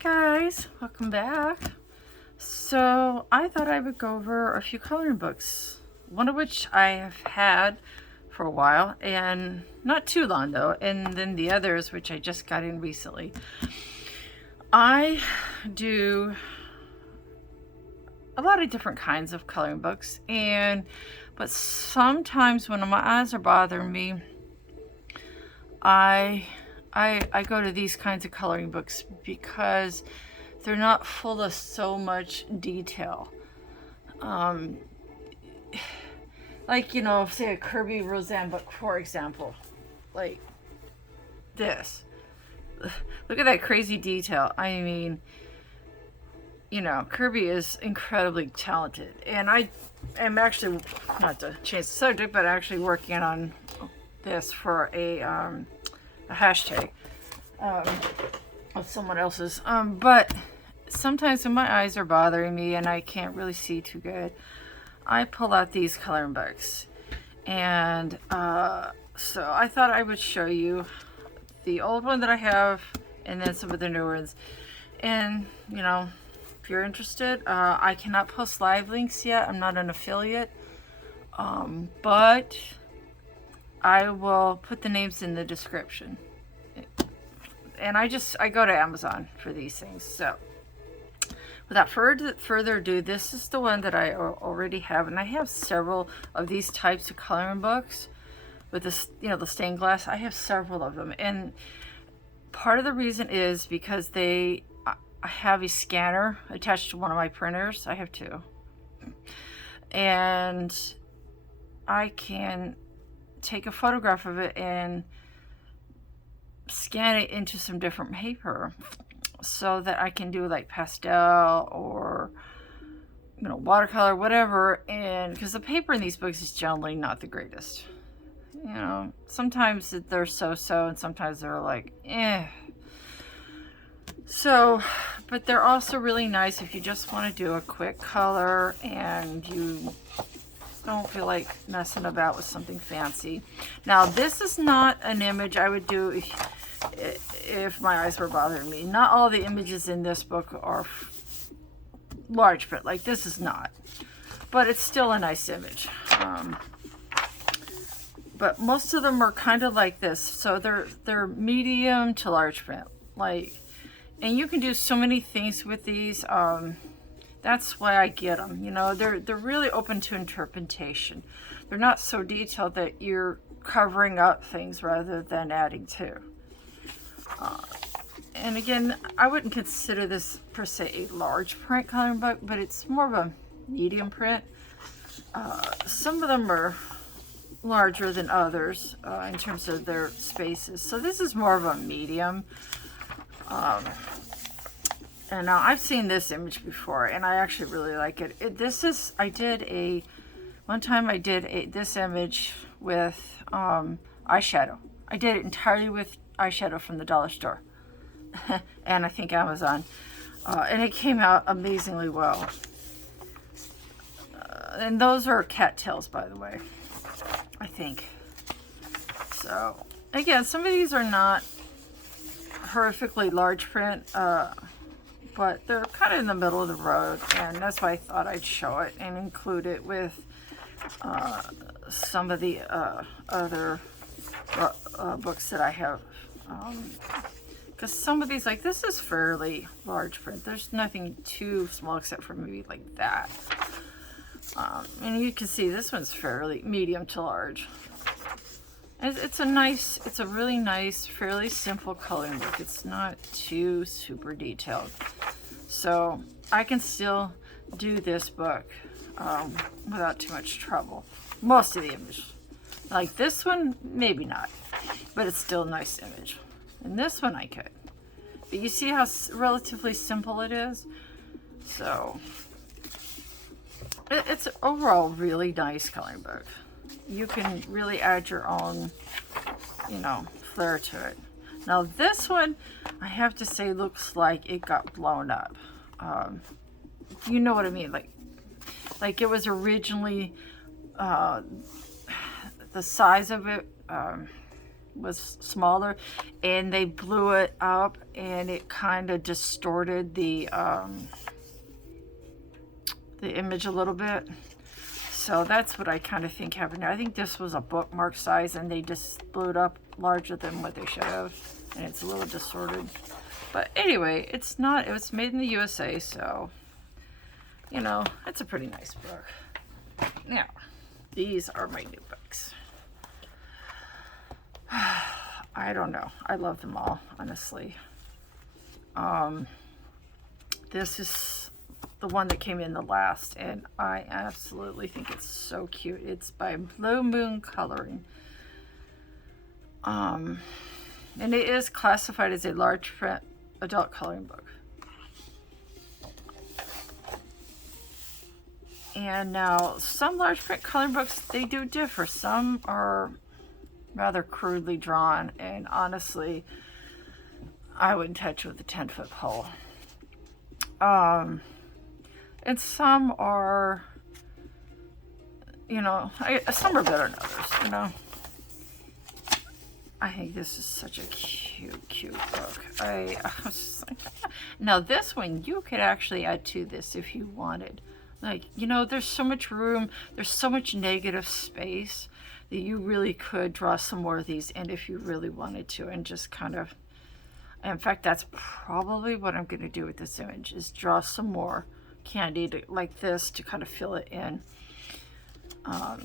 Guys, welcome back. So I thought I would go over a few coloring books, one of which I have had for a while and not too long though, and then the others which I just got in recently. I do a lot of different kinds of coloring books, but sometimes when my eyes are bothering me, I go to these kinds of coloring books because they're not full of so much detail. Like, say a Kirby Roseanne book, for example, like this. Look at that crazy detail. I mean, Kirby is incredibly talented, and I am actually, not to change the subject, but actually working on this for a hashtag of someone else's. But sometimes when my eyes are bothering me and I can't really see too good, I pull out these coloring books. And so I thought I would show you the old one that I have and then some of the new ones. And, if you're interested, I cannot post live links yet. I'm not an affiliate. But I will put the names in the description. And I go to Amazon for these things. So without further ado, this is the one that I already have, and I have several of these types of coloring books with this, the stained glass. I have several of them, and part of the reason is because I have a scanner attached to one of my printers. I have two, and I can take a photograph of it and scan it into some different paper so that I can do like pastel or watercolor, whatever. And because the paper in these books is generally not the greatest, sometimes they're so-so and sometimes they're like so, but they're also really nice if you just want to do a quick color and you don't feel like messing about with something fancy. Now, this is not an image I would do if my eyes were bothering me. Not all the images in this book are large print, like this is not, but it's still a nice image. But most of them are kind of like this, so they're medium to large print, and you can do so many things with these. That's why I get them. They're really open to interpretation. They're not so detailed that you're covering up things rather than adding to. And again, I wouldn't consider this per se a large print coloring book, but it's more of a medium print. Some of them are larger than others in terms of their spaces. So this is more of a medium. And now I've seen this image before, and I actually really like it. One time I did this image with eyeshadow. I did it entirely with eyeshadow from the dollar store and I think Amazon, and it came out amazingly well. And those are cattails, by the way, I think. So again, some of these are not horrifically large print, but they're kind of in the middle of the road, and that's why I thought I'd show it and include it with some of the other books that I have. Because some of these, like this is fairly large print. There's nothing too small except for maybe like that. And you can see this one's fairly medium to large. It's a really nice, fairly simple coloring book. It's not too super detailed. So I can still do this book without too much trouble. Most of the images. Like this one, maybe not. But it's still a nice image. And this one I could. But you see how relatively simple it is? So it's overall really nice coloring book. You can really add your own, flair to it. Now this one, I have to say, looks like it got blown up. You know what I mean? Like it was originally, the size of it was smaller, and they blew it up, and it kind of distorted the image a little bit. So that's what I kind of think happened. I think this was a bookmark size, and they just blew it up larger than what they should have, and it's a little distorted. But anyway, it's not. It was made in the USA, so you know, it's a pretty nice book. Now, these are my new books. I don't know. I love them all, honestly. This is the one that came in the last, and I absolutely think it's so cute. It's by Blue Moon Coloring. And it is classified as a large print adult coloring book. And now, some large print coloring books, they do differ. Some are rather crudely drawn, and honestly, I wouldn't touch with a 10-foot pole. And some are, you know, some are better than others, you know. I think this is such a cute book. I was just like, now this one, you could actually add to this if you wanted. Like, you know, there's so much room, there's so much negative space that you really could draw some more of these in if you really wanted to, and just kind of, in fact, that's probably what I'm going to do with this image, is draw some more candy like this to kind of fill it in. A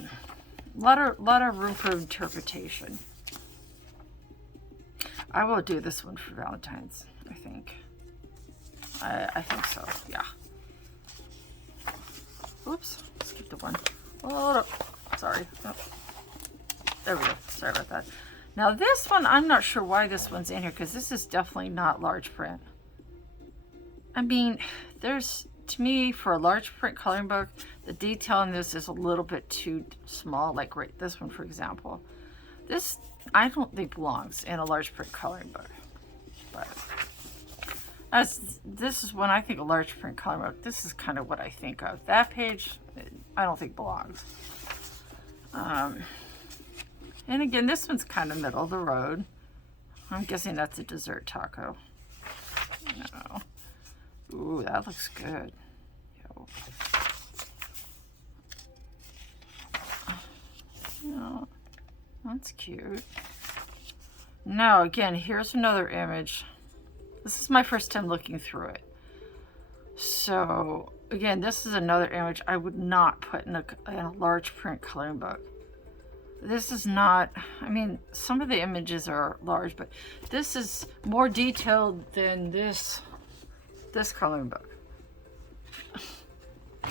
lot of room for interpretation. I will do this one for Valentine's, I think. I think so, yeah. Oops, skipped the one. Hold up. Sorry. Oh. There we go. Sorry about that. Now this one, I'm not sure why this one's in here, because this is definitely not large print. I mean, there's, to me, for a large print coloring book, the detail in this is a little bit too small. Like right, this one, for example. This, I don't think belongs in a large print coloring book. But this is when I think of large print coloring book, this is kind of what I think of. That page, I don't think belongs. And again, this one's kind of middle of the road. I'm guessing that's a dessert taco. No. Ooh, that looks good. Yo. No, that's cute. Now, again, here's another image. This is my first time looking through it. So, again, this is another image I would not put in a large print coloring book. This is not, I mean, some of the images are large, but this is more detailed than this coloring book.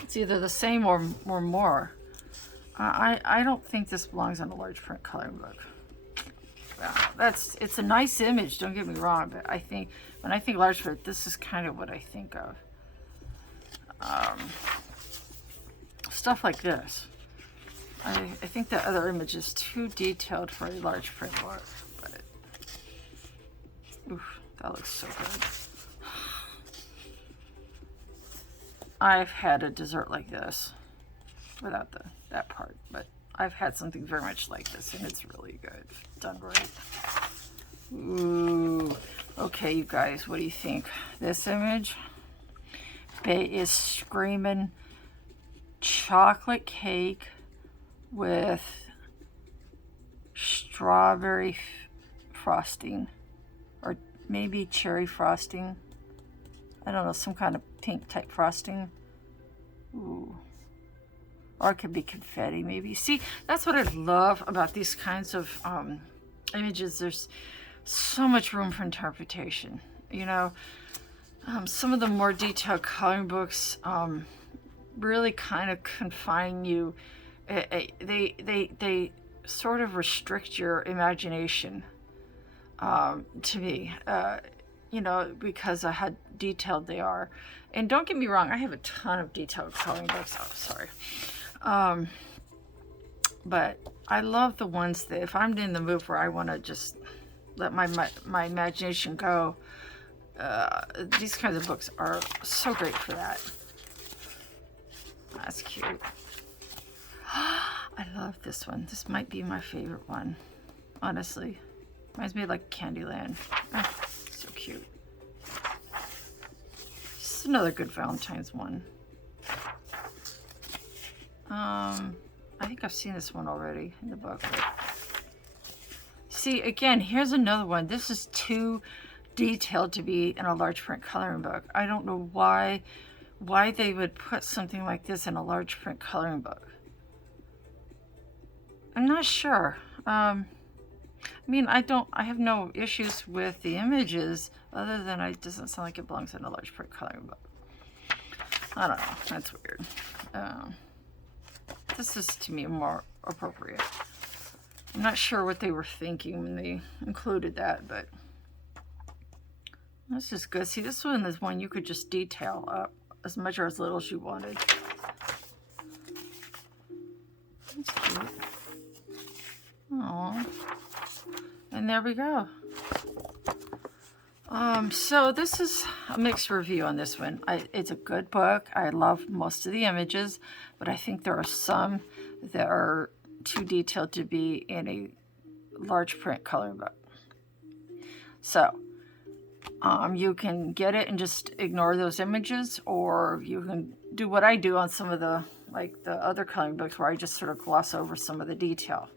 It's either the same or more. I don't think this belongs on a large print coloring book. It's a nice image, don't get me wrong, but I think, when I think large print, this is kind of what I think of. Stuff like this. I think the other image is too detailed for a large print book, but oof, that looks so good. I've had a dessert like this without that part, but I've had something very much like this, and it's really good, done right. Ooh, okay, you guys, what do you think? This image, Bay is screaming chocolate cake with strawberry frosting, or maybe cherry frosting. I don't know, some kind of pink type frosting. Ooh. Or it could be confetti, maybe. See, that's what I love about these kinds of images. There's so much room for interpretation. You know, some of the more detailed coloring books really kind of confine you. They sort of restrict your imagination to me, you know, because of how detailed they are. And don't get me wrong, I have a ton of detailed coloring books. Oh, sorry. But I love the ones that, if I'm in the mood where I want to just let my imagination go, these kinds of books are so great for that. That's cute. I love this one. This might be my favorite one, honestly. Reminds me of like Candyland. Oh, so cute. Just another good Valentine's one. I think I've seen this one already in the book. But... See, again, here's another one. This is too detailed to be in a large print coloring book. I don't know why they would put something like this in a large print coloring book. I'm not sure. I mean, I have no issues with the images, other than it doesn't sound like it belongs in a large print coloring book. I don't know. That's weird. This is, to me, more appropriate. I'm not sure what they were thinking when they included that, but that's just good. See, this one is one you could just detail up as much or as little as you wanted. That's cute. Aww. And there we go. So this is a mixed review on this one. It's a good book. I love most of the images, but I think there are some that are too detailed to be in a large print coloring book. So you can get it and just ignore those images, or you can do what I do on some of the other coloring books, where I just sort of gloss over some of the detail.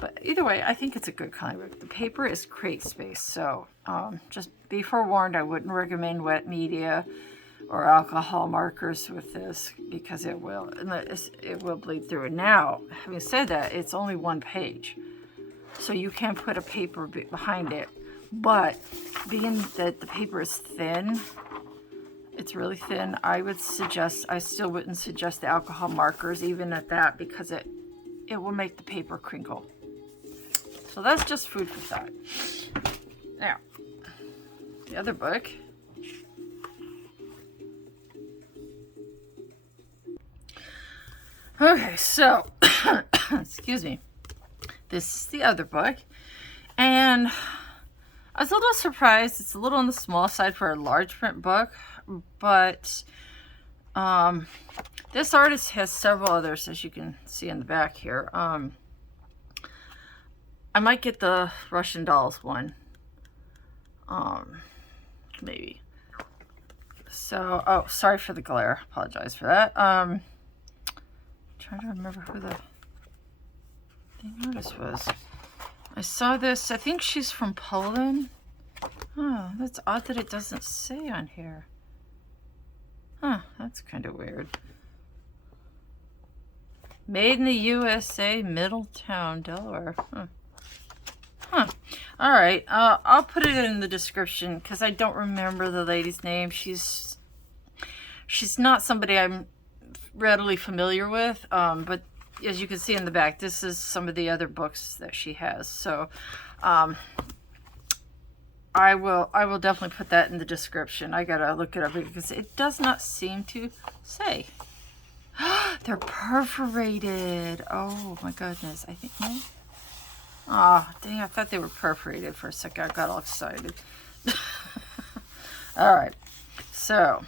But either way, I think it's a good coloring book. The paper is Crate Space, so just be forewarned, I wouldn't recommend wet media or alcohol markers with this, because it will bleed through. And now, having said that, it's only one page, so you can put a paper behind it. But being that the paper is thin, it's really thin, I still wouldn't suggest the alcohol markers, even at that, because it will make the paper crinkle. So that's just food for thought. Now, the other book. Okay, so, excuse me. This is the other book. And I was a little surprised. It's a little on the small side for a large print book, but this artist has several others, as you can see in the back here. I might get the Russian dolls one. Maybe. So, oh, sorry for the glare. Apologize for that. Trying to remember who the artist was. I saw this. I think she's from Poland. Oh, that's odd that it doesn't say on here. Huh, that's kind of weird. Made in the USA, Middletown, Delaware. Huh. All right. I'll put it in the description, because I don't remember the lady's name. She's not somebody I'm readily familiar with, but as you can see in the back, this is some of the other books that she has. So I will definitely put that in the description. I gotta look it up, because it does not seem to say. They're perforated. Oh my goodness. I think, no? Oh, dang, I thought they were perforated for a second. I got all excited. All right. So,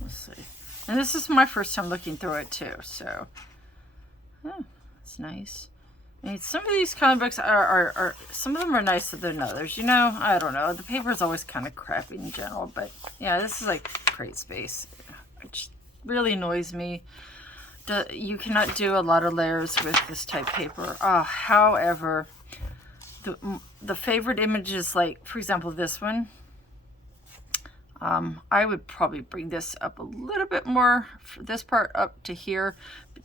let's see. And this is my first time looking through it too. So, oh, it's nice. I mean, some of these comic books are some of them are nicer than others. You know, I don't know. The paper is always kind of crappy in general, but yeah, this is like Crate Space. It just really annoys me. You cannot do a lot of layers with this type paper. However, the favorite images, like for example this one, I would probably bring this up a little bit more, for this part up to here.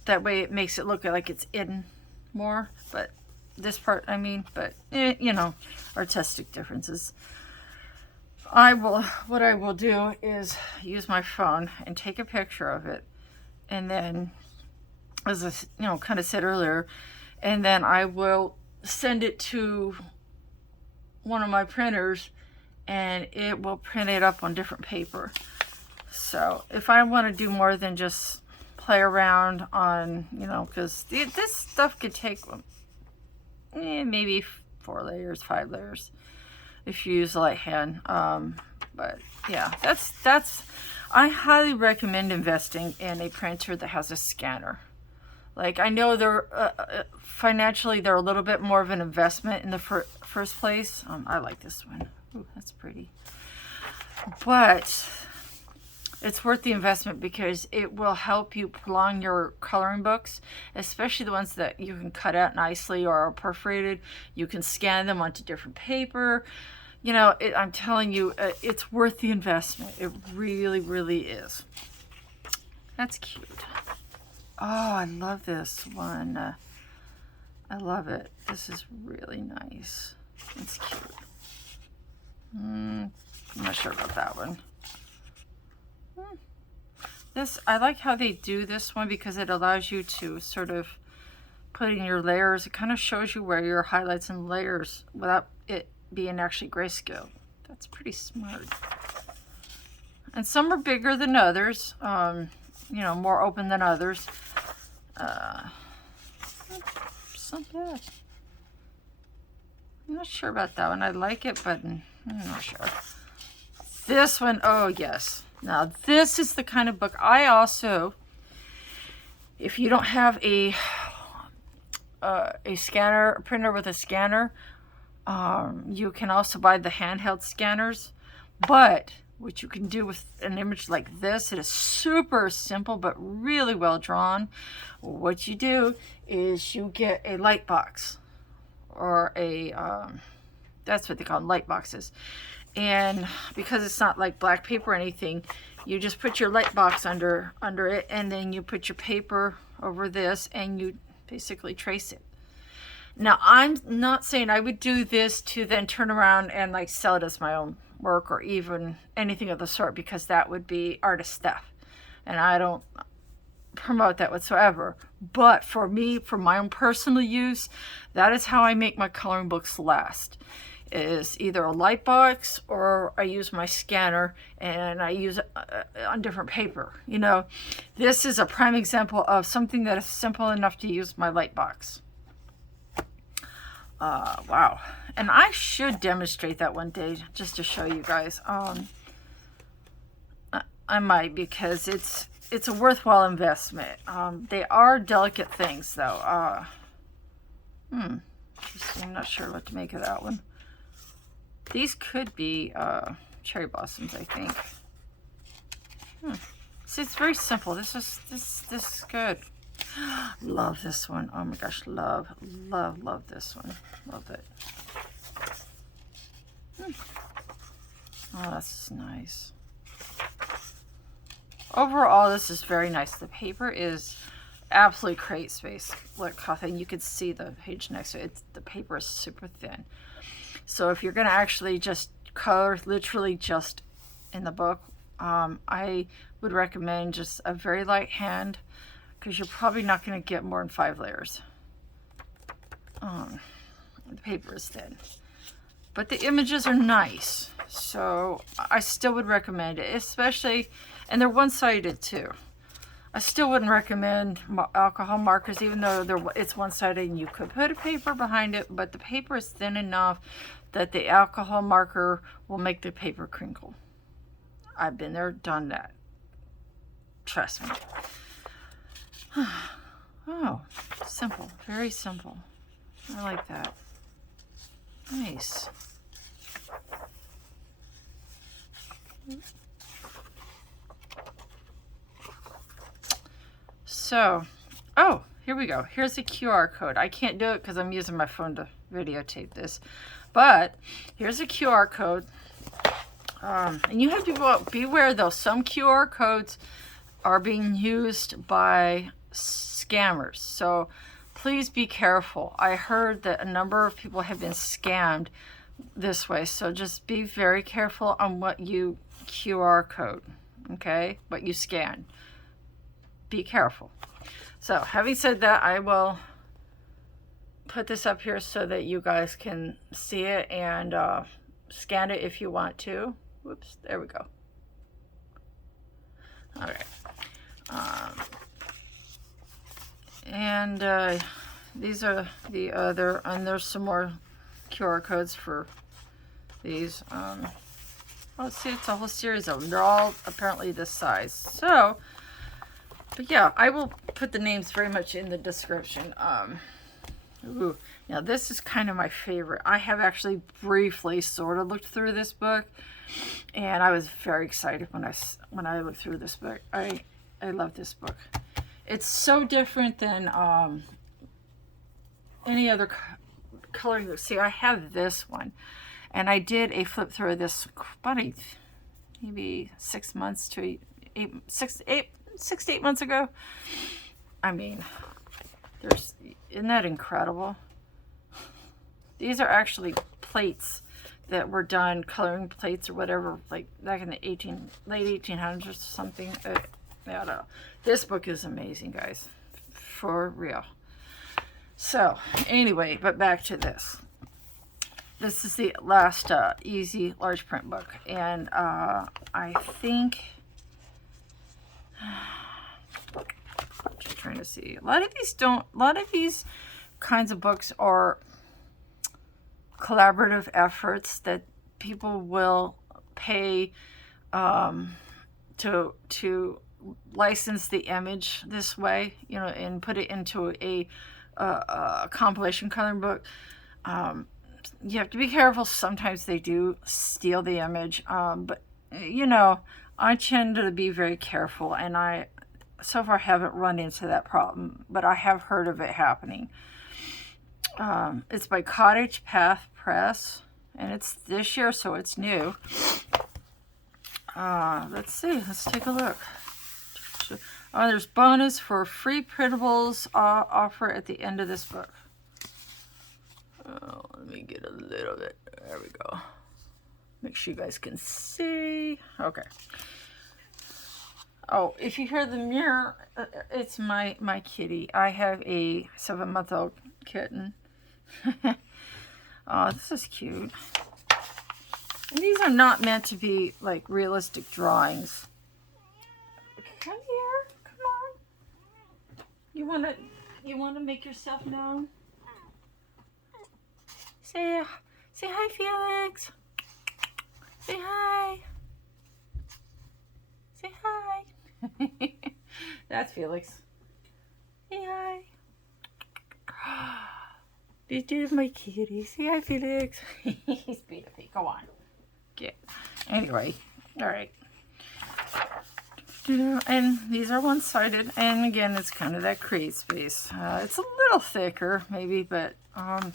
That way it makes it look like it's in more, but this part, I mean, but you know, artistic differences. What I will do is use my phone and take a picture of it, and then, as I kind of said earlier, and then I will send it to one of my printers, and it will print it up on different paper. So if I want to do more than just play around on, because this stuff could take maybe 4 layers, 5 layers if you use light hand. But yeah, that's I highly recommend investing in a printer that has a scanner. Like, I know they're financially, they're a little bit more of an investment in the first place. I like this one. Ooh, that's pretty. But it's worth the investment because it will help you prolong your coloring books, especially the ones that you can cut out nicely or are perforated. You can scan them onto different paper. You know, I'm telling you, it's worth the investment. It really, really is. That's cute. Oh, I love this one. I love it. This is really nice. It's cute. I'm not sure about that one. I like how they do this one because it allows you to sort of put in your layers. It kind of shows you where your highlights and layers without it being actually grayscale. That's pretty smart. And some are bigger than others, you know, more open than others. It's not bad. I'm not sure about that one. I like it, but I'm not sure. This one, oh yes. Now this is the kind of book I also, if you don't have a scanner, a printer with a scanner, you can also buy the handheld scanners. But what you can do with an image like this, it is super simple but really well drawn. What you do is you get a light box, or a that's what they call them, light boxes. And because it's not like black paper or anything, you just put your light box under it, and then you put your paper over this, and you basically trace it. Now, I'm not saying I would do this to then turn around and like sell it as my own work or even anything of the sort, because that would be artist stuff, and I don't promote that whatsoever. But for me, for my own personal use, that is how I make my coloring books last. Is either a light box, or I use my scanner and I use it on different paper. You know, this is a prime example of something that is simple enough to use my light box. Wow. And I should demonstrate that one day just to show you guys. I might, because it's a worthwhile investment. They are delicate things though. Interesting. I'm not sure what to make of that one. These could be cherry blossoms, I think. See, it's very simple. This is good. Love this one. Oh my gosh, love this one. Love it. Oh, that's nice. Overall, this is very nice. The paper is absolutely crate space. Look how thin. You can see the page next to it. The paper is super thin. So if you're going to actually just color literally just in the book, I would recommend just a very light hand, because you're probably not going to get more than 5 layers. The paper is thin, but the images are nice, so I still would recommend it, especially, and they're one-sided too. I still wouldn't recommend alcohol markers, even though it's one-sided and you could put a paper behind it, but the paper is thin enough that the alcohol marker will make the paper crinkle. I've been there, done that. Trust me. Oh, simple, very simple. I like that. Nice. So, oh, here we go. Here's a QR code. I can't do it because I'm using my phone to videotape this, but here's a QR code. And you have to beware though, some QR codes are being used by scammers, so please be careful. I heard that a number of people have been scammed this way, so just be very careful on what you QR code, okay? What you scan. Be careful. So having said that, I will put this up here so that you guys can see it and scan it if you want to. Whoops, there we go. All right. And these are the other, and there's some more QR codes for these. Let's see, it's a whole series of them. They're all apparently this size. So But yeah, I will put the names very much in the description. Ooh, now this is kind of my favorite. I have actually briefly sort of looked through this book, and I was very excited when I looked through this book. I love this book. It's so different than any other coloring book. See, I have this one, and I did a flip through of this about maybe 6 months to 6 to 8 months ago. I mean, isn't that incredible? These are actually plates that were done, coloring plates or whatever, like back in the late 1800s or something. I don't know. This book is amazing, guys, for real. So anyway, but back to this. This is the last easy large print book, and I think just trying to see. A lot of these kinds of books are collaborative efforts that people will pay to license the image this way, you know, and put it into a compilation coloring book. You have to be careful. Sometimes they do steal the image, but you know, I tend to be very careful, and I so far haven't run into that problem, but I have heard of it happening. It's by Cottage Path Press, and it's this year, so it's new. Let's see. Let's take a look. There's bonus for free printables offer at the end of this book. Let me get a little bit. There we go. Make sure you guys can see. Okay. Oh, if you hear the mirror, it's my kitty. I have a 7-month-old kitten. Oh, this is cute. And these are not meant to be like realistic drawings. Come here. Come on. You wanna make yourself known? Say hi, Felix. Say hi. Say hi. That's Felix. Say hi. This is my kitty. Say hi, Felix. He's beautiful. Go on. Get. Anyway, all right. And these are one-sided, and again, it's kind of that create space. It's a little thicker, maybe, but I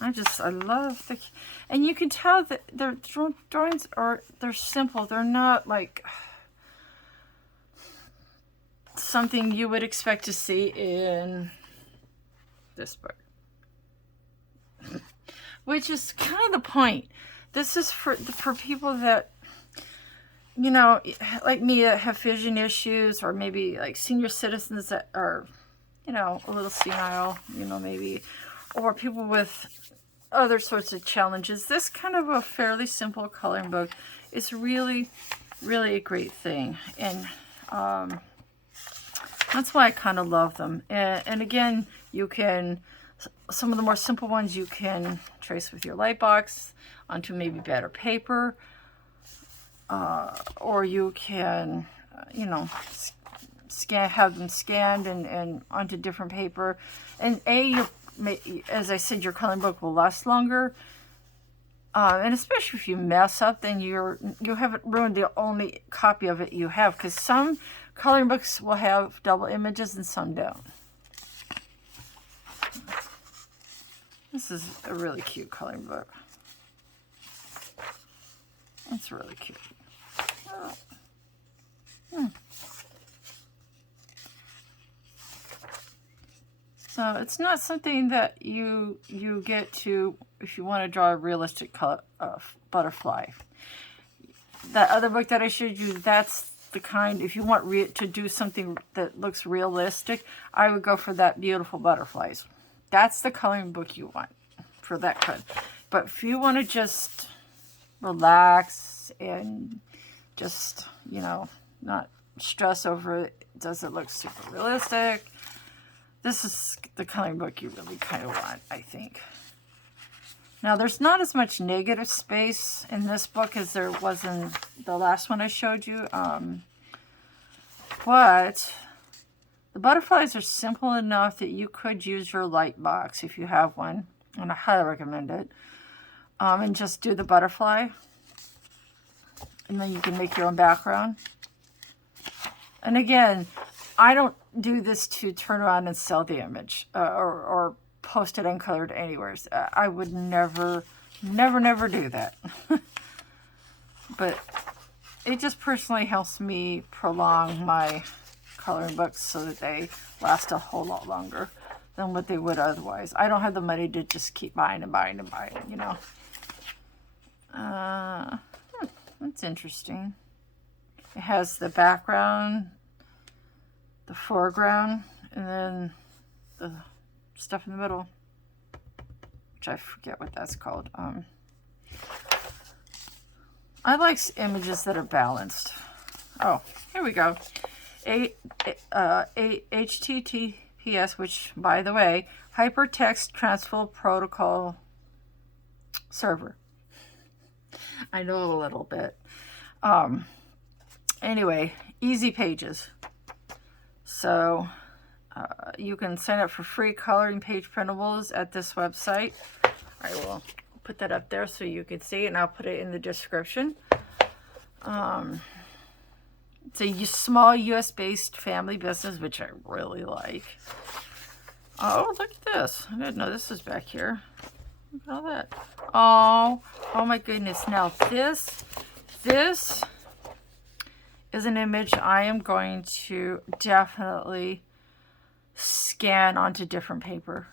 love the, and you can tell that their drawings they're simple. They're not like something you would expect to see in this book, which is kind of the point. This is for people that, you know, like me, that have vision issues, or maybe like senior citizens that are, you know, a little senile, you know, maybe, or people with other sorts of challenges. This kind of a fairly simple coloring book is really, really a great thing. And that's why I kind of love them. And again, you can, some of the more simple ones you can trace with your light box onto maybe better paper, or you can, you know, have them scanned and onto different paper. And as I said, your coloring book will last longer. And especially if you mess up, then you haven't ruined the only copy of it you have, because some coloring books will have double images and some don't. This is a really cute coloring book. It's really cute. So it's not something that you get to if you want to draw a realistic color, butterfly. That other book that I showed you, that's the kind, if you want to do something that looks realistic, I would go for that beautiful butterflies. That's the coloring book you want for that kind. But if you want to just relax and just, you know, not stress over it, does it look super realistic? This is the coloring book you really kind of want, I think. Now, there's not as much negative space in this book as there was in the last one I showed you. But The butterflies are simple enough that you could use your light box if you have one, and I highly recommend it. And just do the butterfly, and then you can make your own background. And again, I don't do this to turn around and sell the image or post it uncolored anywhere. I would never do that. But it just personally helps me prolong my coloring books so that they last a whole lot longer than what they would otherwise. I don't have the money to just keep buying and buying and buying, you know. That's interesting. It has the background, the foreground, and then the stuff in the middle, which I forget what that's called. I like images that are balanced. Oh, here we go. HTTPS, which, by the way, Hypertext Transfer Protocol server. I know a little bit. Anyway, easy pages. So you can sign up for free coloring page printables at this website. I will put that up there so you can see it, and I'll put it in the description. It's a small US-based family business, which I really like. Oh, look at this. I didn't know this was back here. Look at all that. Oh my goodness. Now this is an image I am going to definitely scan onto different paper.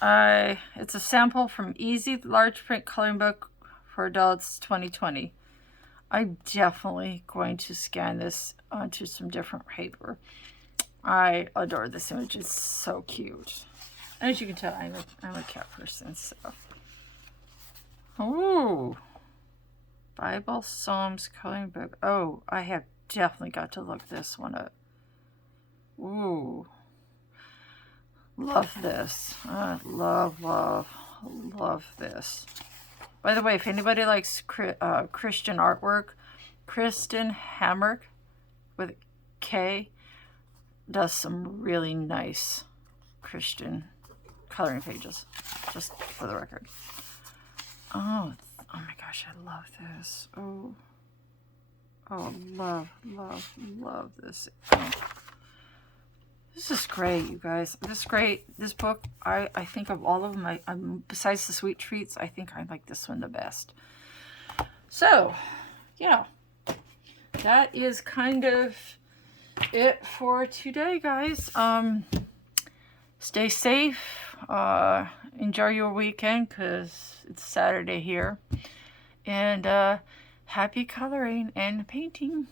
It's a sample from Easy Large Print Coloring Book for Adults 2020. I'm definitely going to scan this onto some different paper. I adore this image. It's so cute. And as you can tell, I'm a cat person, so. Ooh. Bible Psalms Coloring Book. Oh, I have definitely got to look this one up. Ooh. Love this. Love this. By the way, if anybody likes Christian artwork, Kristen Hammerk with K does some really nice Christian coloring pages, just for the record. Oh my gosh, I love this. Oh, love this. Oh. This is great, you guys. This is great. This book, I think of all of them, besides the Sweet Treats, I think I like this one the best. So, yeah. That is kind of it for today, guys. Stay safe. Enjoy your weekend, because it's Saturday here. And happy coloring and painting.